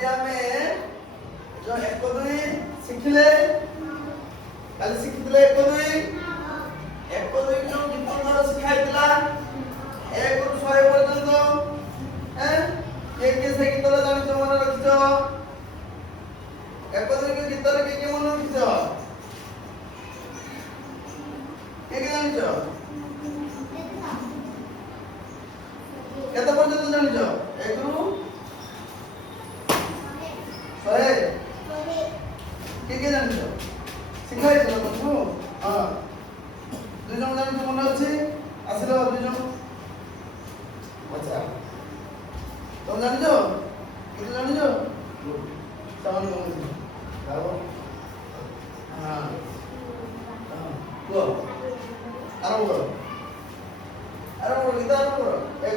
ଆଜି ଆମେ जो एक दुई शिखिले काली शिखिले एक दुई जो गीत द्वारा शिखाइतला एक रु 100 पर्यंत के से गीत रे जानि मन रखितो एक दुई के गीत रे के मन रखितो के जानिछो केते पर्यंत जानिछो एक रु 100 के जानिछो शिखाइतला तुमको हां दुई जन जानिछो मन अछि आसिलो दुई जन अच्छा तुम जानिछो कितो जानिछो सामान को जाओ हां को आरंभ करो गीत आरंभ करो एक